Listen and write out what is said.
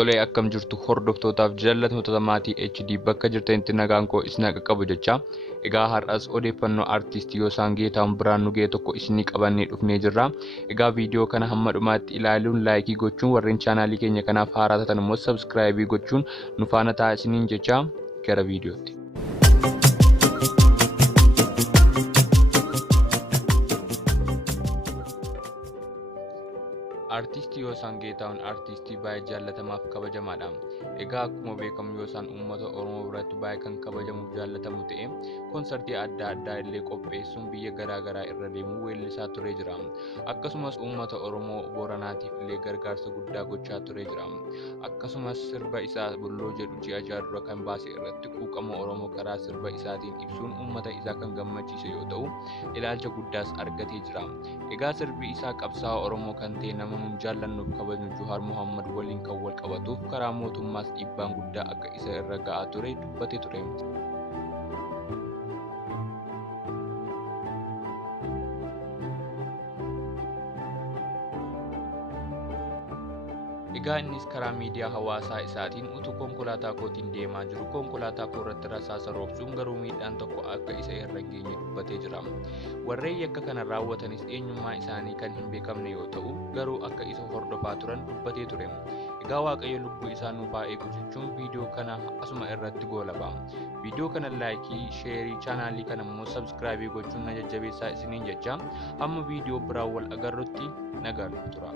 Tolee akkam jirtu hordoftootaaf jaallattoota maatii HD bakka jirtanitti nagaan koo isin qaqqabu jecha. Egaa har'as odeeffannoo artistii Yoosan Geetahuun Biraanuu ga'e tokko isinii qabannee dhufnee jirra. Egaa viidiyoo kana hamma dhumaatti ilaaluun laayikii gochuun warreen chaanaalii keenya kanaaf haaraa taatan immoo sabskraayibii gochuun nu faana ta'aa isiniin jecha gara viidiyootti. Artistii Yoosan Geetahuun artistii baay'ee jaallatamaaf kabajamaadha. Egaa akkuma beekamu Yoosan uummata Oromoo biratti baay'ee kan kabajamuuf jaallatamu ta'e konsertii adda addaa illee qopheessuun biyya garaa irra deemuu weellisaa turee jira. Akkasumas uummata Oromoo Booranaatiif illee gargaarsa guddaa gochaa turee jira. Akkasumas sirba isaa Bulloo jedhu ji'a dura kan baase irratti quuqama Oromoo karaa sirba isaatiin ibsuun uummata isaa kan gammachiise yoo ta'u ilaalcha guddaas argatee jira. Egaa sirbi isaa qabsaa'aa Oromoo kan ta'e nama jaallannuuf kabajnu Johaar Mohammad waliin kan wal qabatuuf karaa mootummaas dhiibbaan guddaa akka isa irra ga'aa ture dubbatee ture. Egaa innis karaa miidiyaa hawaasaa isaatiin utuu konkolaataa kootiin deemaa jiru konkolaataa koo irratti rasaasa roobsuun garuu miidhaan tokko akka isa irra geenye dubbatee jira. Warreen yakka kana raawwatanis eenyummaa isaanii kan hin beekamne yoo ta'u garuu akka isa hordofaa turan dubbatee ture. Egaa Waaqayyo lubbuu isaa nuuf haa eegu jechuun viidiyoo kana asuma irratti goolaba. Viidiyoo kana laayikii, sheerii, chaanaalii kana immoo sabskraayibii gochuun na jajjabeessaa isiniin jecha hamma viidiyoo biraa wal agarrutti nagaan tura.